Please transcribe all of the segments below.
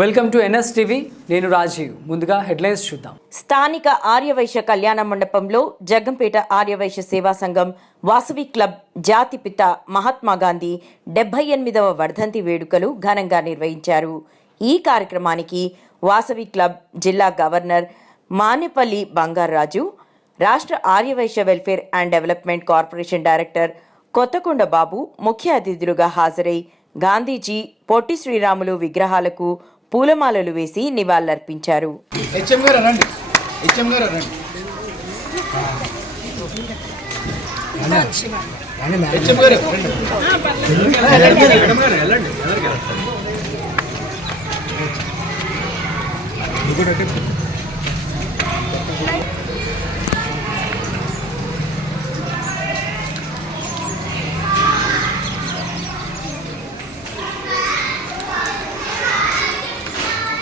Welcome to NSTV. నేను రాజీవ్. ముందుగా headlines చూద్దాం. స్థానిక ఆర్యవైశ్య కళ్యాణ మండపంలో జగ్గంపేట ఆర్యవైశ్య సేవా సంఘం వాసవి క్లబ్ జాతిపిత మహాత్మా గాంధీ 78వ వర్ధంతి వేడుకలు ఘనంగా నిర్వహించారు. ఈ కార్యక్రమానికి వాసవి క్లబ్ జిల్లా గవర్నర్ మానేపల్లి బంగారాజు, రాష్ట్ర Aryavysya welfare and development corporation director Kothakonda Babu ముఖ్య అతిథులుగా హాజరై గాంధీజీ, పొట్టి శ్రీరాములు విగ్రహాలకు పూలమాలలు వేసి నివాళులర్పించారు.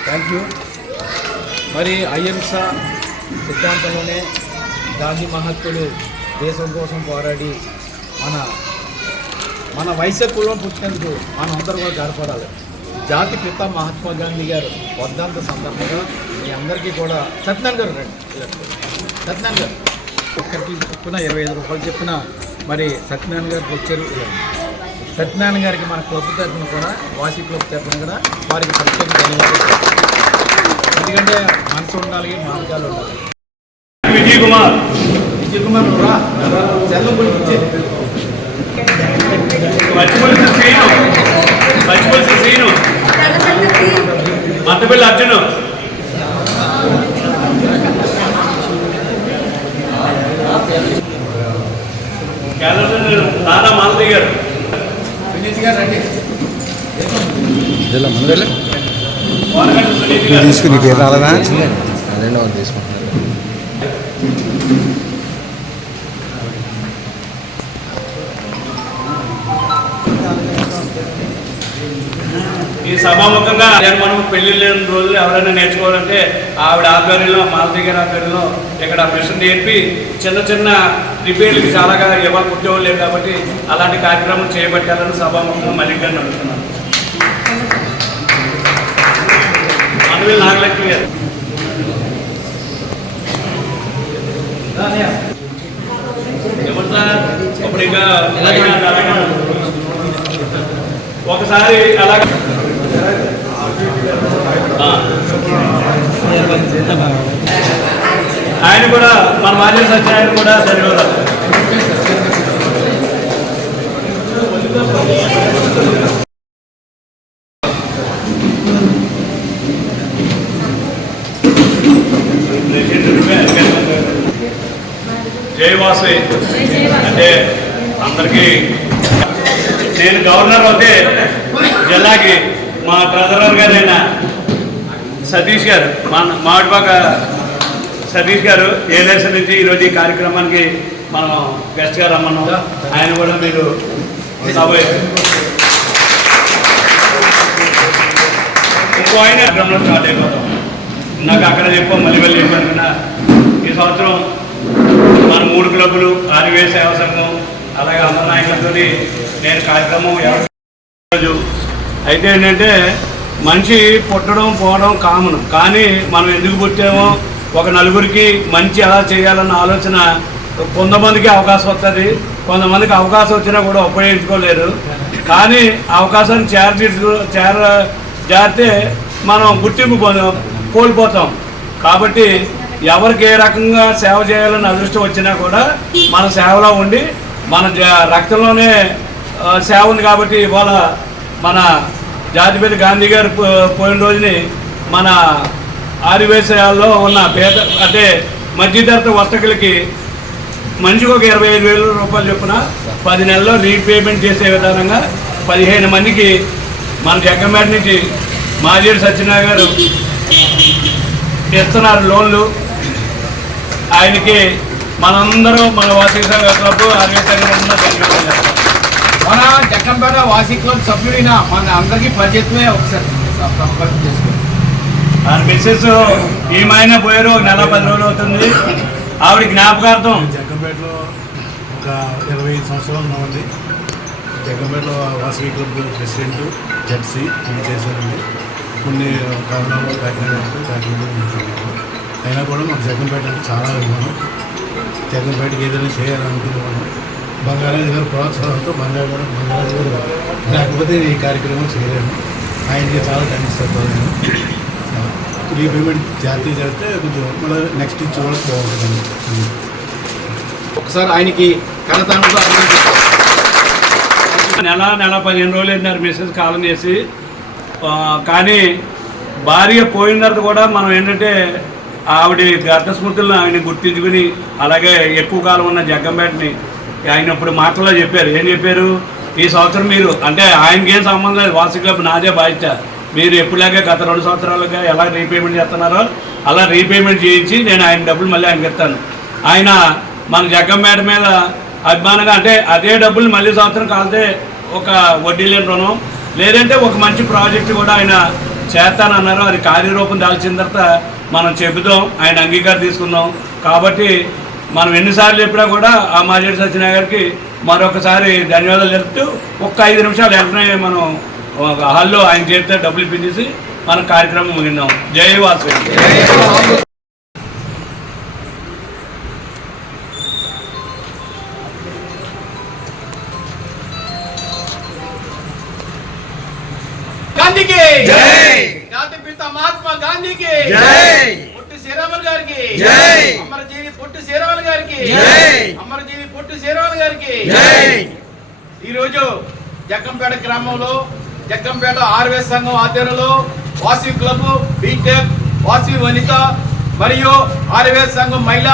Thank you. మరి అహింస సిద్ధాంతంలోనే గాంధీ మహత్తులు దేశం కోసం పోరాడి మన వైశ్య కులం పుట్టినందుకు మనం అందరూ కూడా గర్వపడాలి. జాతి పిత మహాత్మా గాంధీ గారు వర్ధంత సందర్భంగా మీ అందరికీ కూడా సత్యనారాయణ గారు రండి. సత్యనారాయణ గారు ఒక్కరికి చెప్పిన 25 రూపాయలు చెప్పిన మరి సత్యనారాయణ గారికి వచ్చారు. సత్యనారాయణ గారికి మన క్లబ్ తరఫున కూడా వాసి క్లబ్ తరఫున కూడా వారికి ప్రత్యేక ధన్యవాదాలు. ఎందుకంటే మనసు ఉండాలి, మార్గాలు ఉండాలి. విజయ్ కుమార్ రా సెల్లం గురించి శ్రీను మట్టపల్లి అర్జును నారా మాలతి గారు తీసుకుని పేరు రాలేదా? అదే తీసుకుంటున్నారు. ఈ సభాముఖంగా మనం పెళ్లి లేని రోజులు ఎవరైనా నేర్చుకోవాలంటే ఆవిడ ఆధ్వర్యంలో, మాలతి గారి ఆధ్వర్యంలో ఇక్కడ మిషన్ నేర్పి చిన్న చిన్న రిపేర్లకి చాలాగా ఎవరు పుట్టేవాళ్ళు లేరు కాబట్టి అలాంటి కార్యక్రమం చేపట్టాలని సభాముఖంగా మల్లిక్ గారిని అడుగుతున్నాను. మనవి నాగలక్ష్మి గారు ఇప్పుడు ఇంకా ఒకసారి అలా ఆయన కూడా మన మాజీ సత్యనారాయణ కూడా ధన్యవాదాలు. జై వాసవి అంటే అందరికీ నేను గవర్నర్ అయితే జిల్లాకి మా బ్రదర్ గారైన సతీష్ గారు, మామిడిపాక సతీష్ గారు ఏలేస నుంచి ఈరోజు ఈ కార్యక్రమానికి మనం గెస్ట్గా రమ్మన్నాం. ఆయన కూడా మీరు సభ ఇంకో ఆయన గ్రామంలో స్టార్ట్ అయిపోతాం. నాకు అక్కడ చెప్పాం, మళ్ళీ చెప్పాను. ఈ సంవత్సరం మన 3 క్లబ్బులు, ఆర్యవైశ్య సేవా సంఘం, అలాగే అందరి నాయకులతో నేను కార్యక్రమం అయితే ఏంటంటే మనిషి పుట్టడం పోవడం కామన్, కానీ మనం ఎందుకు పుట్టామో ఒక నలుగురికి మంచి ఎలా చేయాలన్న ఆలోచన కొంతమందికి అవకాశం వస్తుంది, కొంతమందికి అవకాశం వచ్చినా కూడా ఉపయోగించుకోలేరు. కానీ అవకాశాన్ని చేరితే మనం గుర్తింపు కోల్పోతాం. కాబట్టి ఎవరికి ఏ రకంగా సేవ చేయాలని అదృష్టం వచ్చినా కూడా మన సేవలో ఉండి మన రక్తంలోనే సేవ ఉంది. కాబట్టి ఇవాళ మన జాతిపిత గాంధీ గారు పోయిన రోజుని మన ఆర్యవైశ్యాల్లో ఉన్న పేద అంటే మధ్యతరగతి వర్తకులకి మనిషికి ఒక 25,000 రూపాయలు చొప్పున 10 నెలల్లో రీపేమెంట్ చేసే విధానంగా 15 మందికి మన జగ్గంపేట నుంచి మాజీ సత్యనారాయణ గారు ఇస్తున్నారు లోన్లు. ఆయనకి మనందరూ మన వాసీ క్లబ్ మన జగ్గంపేట వాసీ క్లబ్ సభ్యుడిన మన అందరికీ పరిచయమే ఒకసారి ఆయన మిస్సెస్ ఏమైనా పోయారు, నెల 10 రోజులు అవుతుంది. ఆవిడ జ్ఞాపకార్థం జగ్గంపేటలో ఒక 25 సంవత్సరాలు ఉన్నామండి. జగ్గంపేటలో వాసవి క్లబ్ ప్రెసిడెంట్, జడ్సీ ఇది చేశారండి. కొన్ని కారణాలు కాకినాడ అయినా కూడా మాకు జగ్గంపేట అంటే చాలా అభిమానం. జగ్గంపేటకి ఏదైనా చేయాలనుకునేవాళ్ళం. బంగారాజు గారు ప్రోత్సాహంతో బంగారాజు గారు లేకపోతే ఈ కార్యక్రమం చేయలేము. ఆయనకి చాలా థ్యాంక్స్ చెప్పాలి. నేను రీపేమెంట్ జాతీయ చేస్తే కొంచెం మళ్ళీ నెక్స్ట్ ఇచ్చే వాళ్ళకి బాగుంటుందండి. ఒకసారి ఆయనకి కరతాంలో నెల 15 రోజులు అయినారు మెసేజ్ కాలం చేసి. కానీ భార్య పోయిన తర్వాత కూడా మనం ఏంటంటే ఆవిడ గత స్మృతులను ఆయన గుర్తించుకుని, అలాగే ఎక్కువ కాలం ఉన్న జగ్గంపేటని ఆయన ఇప్పుడు మాటల్లో చెప్పారు. ఏం చెప్పారు? ఈ సంవత్సరం మీరు అంటే ఆయనకేం సంబంధం లేదు, వాసు క్లబ్ నాదే బాధ్యత. మీరు ఎప్పుడులాగే గత 2 సంవత్సరాలుగా ఎలా రీపేమెంట్ చేస్తున్నారో అలా రీపేమెంట్ చేయించి నేను ఆయన డబ్బులు మళ్ళీ ఆయనకి ఇస్తాను. ఆయన మన జగ్గంపేట మీద అభిమానంగా అంటే అదే డబ్బులు మళ్ళీ సంవత్సరం కాలితే ఒక వడ్డీ లేని రుణం, లేదంటే ఒక మంచి ప్రాజెక్టు కూడా ఆయన చేస్తానన్నారు. అది కార్యరూపం దాల్చిన తర్వాత మనం చెబుతాం, ఆయన అంగీకారం తీసుకుందాం. కాబట్టి మనం ఎన్నిసార్లు చెప్పినా కూడా ఆ మాజేడి సత్యనారాయణ గారికి మరొకసారి ధన్యవాదాలు చెప్తూ ఒక్క 5 నిమిషాలు వెంటనే మనం హాల్లో ఆయన చేస్తే డబ్బులు ఇప్పించేసి మన కార్యక్రమం ముగిందాం. జై వాసు. గాంధీకి జాతిపిత మహాత్మా గాంధీకి పొట్టి శ్రీరాములు గారికి, అమరజీవి పొట్టి శ్రీరాములు గారికి, అమరజీవి పొట్టి శ్రీరాములు గారికి. ఈరోజు జగ్గంపేట గ్రామంలో జగ్గంపేట ఆర్వేస్ సంఘం ఆధ్వర్యంలో వాసవి క్లబ్, బీటెక్, వాసవి వనిత మరియు ఆర్వేస్ సంఘం మహిళ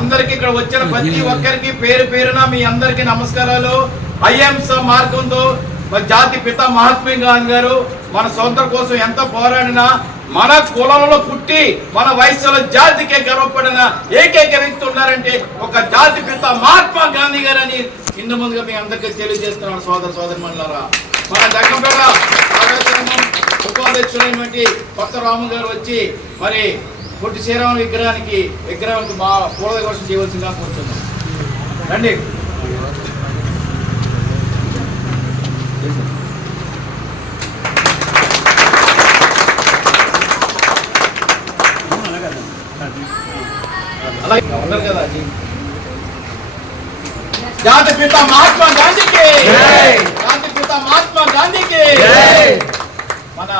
అందరికి ఇక్కడ వచ్చిన ప్రతి ఒక్కరికి పేరు పేరున మీ అందరికి నమస్కారాలు. అహింస మార్గంతో జాతి పిత మహాత్మా గాంధీ గారు మన స్వాతంత్రం కోసం ఎంత పోరాడినా మన కులంలో పుట్టి మన వయసులో జాతికే గర్వపడిన ఏకైక వ్యక్తి ఉన్నారంటే ఒక జాతి పిత మహాత్మా గాంధీ గారు అని ఇందు ముందుగా మీ అందరికీ తెలియజేస్తున్నాను. సోదరి మండలారా, మన జగ్గంపేట ఉపాధ్యక్షులైనటువంటి కొత్త రాము గారు వచ్చి మరి పొట్టి శ్రీరాములు విగ్రహానికి మా పూల కోసం చేయవలసిందిగా కోరుతున్నాం. రండి. అలాగే కదా జాతి పిత మహాత్మా గాంధీకి, జాతి పిత మహాత్మా గాంధీకి. మన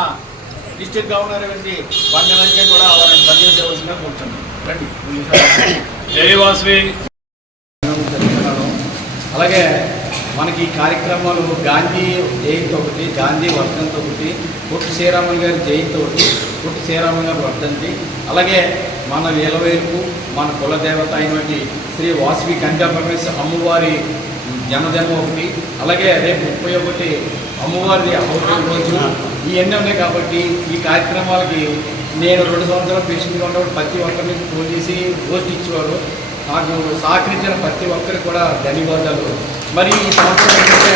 డిస్ట్రిక్ట్ గవర్నర్ బంగారాజు కూడా వారిని పనిచేసేవలసిందిగా కూర్చున్నాం. రండి. జై వాసవి. అలాగే మనకి కార్యక్రమాలు గాంధీ జయంతి ఒకటి, గాంధీ వర్ధంతి ఒకటి, పొట్టి శ్రీరాములు గారి జయంతి ఒకటి, పొట్టి శ్రీరాములు గారి వర్ధంతి, అలాగే మన వేలవేలుపు మన కులదేవత అయినటువంటి శ్రీ వాసవి కన్యాపరమేశ్వర అమ్మవారి జన్మదినం ఒకటి, అలాగే రేపు 31 అమ్మవారిది అవతారం రోజు. ఇవన్నీ ఉన్నాయి కాబట్టి ఈ కార్యక్రమాలకి నేను 2 సంవత్సరాలు పేషెంట్గా ఉన్నప్పుడు ప్రతి ఒక్కరిని ఫోన్ చేసి పోస్ట్ ఇచ్చేవారు. నాకు సహకరించిన ప్రతి ఒక్కరికి కూడా ధన్యవాదాలు. మరి ఈ సంవత్సరం ఏంటంటే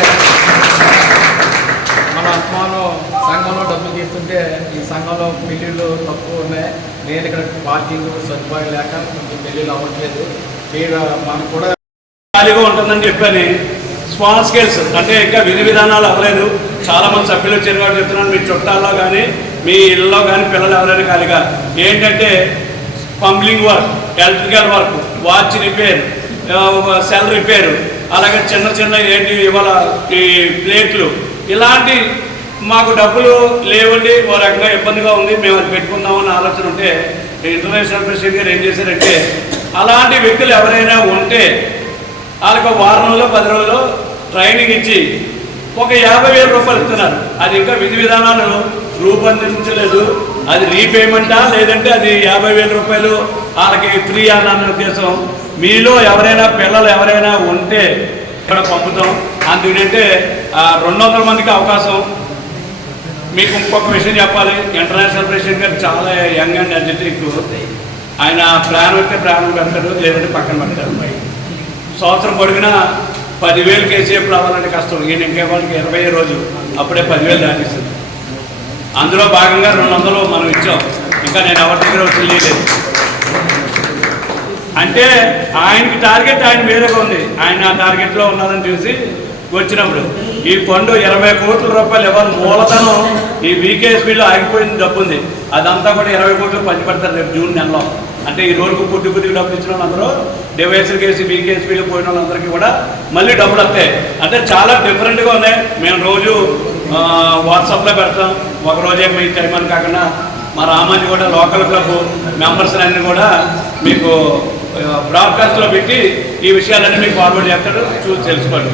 మన ఆత్మాలో సంఘంలో డబ్బులు తీస్తుంటే ఈ సంఘంలో పెళ్ళిళ్ళు తక్కువ ఉన్నాయి. నేను ఇక్కడ పార్కింగ్ సదుపాయం లేక కొంచెం పెళ్ళిళ్ళు అవ్వట్లేదు. మనకు కూడా ఖాళీగా ఉంటుందని చెప్పని స్మాల్ స్కేల్స్ అంటే ఇంకా విధి విధానాలు అవ్వలేదు. చాలామంది సభ్యులు వచ్చారు కాబట్టి చెప్తున్నాను, మీ చుట్టాల్లో కానీ మీ ఇళ్ళలో కానీ పిల్లలు ఎవరైనా ఖాళీగా ఏంటంటే plumbing work, electrical work, watch repair, cell repair, అలాగే చిన్న ఏంటి ఇవాళ ఈ ప్లేట్లు, ఇలాంటి మాకు డబ్బులు లేవండి, ఓ రకంగా ఇబ్బందిగా ఉంది, మేము అది పెట్టుకుందామని ఆలోచన ఉంటే ఇంటర్నేషనల్ ప్రెసిడెంట్ గారు ఏం చేశారంటే అలాంటి వ్యక్తులు ఎవరైనా ఉంటే వాళ్ళకి వారం రోజులు 10 రోజులు ట్రైనింగ్ ఇచ్చి ఒక 50,000 రూపాయలు ఇస్తున్నారు. అది ఇంకా విధి విధానాలు రూపొందించలేదు. అది రీపేమెంటా లేదంటే అది 50,000 రూపాయలు వాళ్ళకి ఫ్రీ అన్న ఉద్దేశం. మీలో ఎవరైనా పిల్లలు ఎవరైనా ఉంటే ఇక్కడ పంపుతాం. అందుకంటే 200 మందికి అవకాశం. మీకు ఇంకొక విషయం చెప్పాలి, ఇంటర్నేషనల్ ప్రెసిడెంట్ గారు చాలా యంగ్ అండ్ ఎనర్జెటిక్. ఆయన ప్రాణం అయితే ప్రాణం పెడతాడు, లేదంటే పక్కన పెడతాడు. సంవత్సరం పొడిగినా 10,000 కేసీఎఫ్ రావాలంటే కష్టం. ఈయన ఇంకే వాళ్ళకి 20 రోజులు అప్పుడే 10,000 దాటిస్తుంది. అందులో భాగంగా 200 మనం ఇచ్చాం. ఇంకా నేను ఎవరి దగ్గర వచ్చి లేదు. అంటే ఆయనకి టార్గెట్ ఆయన వేరేగా ఉంది. ఆయన ఆ టార్గెట్లో ఉన్నారని చూసి వచ్చినప్పుడు ఈ ఫండ్ 20 కోట్ల రూపాయలు ఇవ్వాలి మూలధనం ఈ వీకేఎస్పీలో ఆగిపోయిన డబ్బు ఉంది, అదంతా కూడా 20 కోట్లు పంచిపెడతారు రేపు జూన్ నెలలో. అంటే ఈ రోజుకు పుట్టి డబ్బులు ఇచ్చిన వాళ్ళందరూ డివైఎస్ఎల్ కేసు వీకేఎస్పీలో పోయిన వాళ్ళందరికీ కూడా మళ్ళీ డబ్బులు వస్తాయి. అంటే చాలా డిఫరెంట్గా ఉన్నాయి. మేము రోజు వాట్సాప్లో పెడతాం, ఒకరోజే మీ టైం అని కాకుండా మా రామాన్ని కూడా లోకల్ క్లబ్ మెంబర్స్ అన్ని కూడా మీకు బ్రాడ్కాస్ట్లో పెట్టి ఈ విషయాలన్నీ మీకు ఫార్వర్డ్ చేస్తాడు, చూసి తెలుసుకోండి.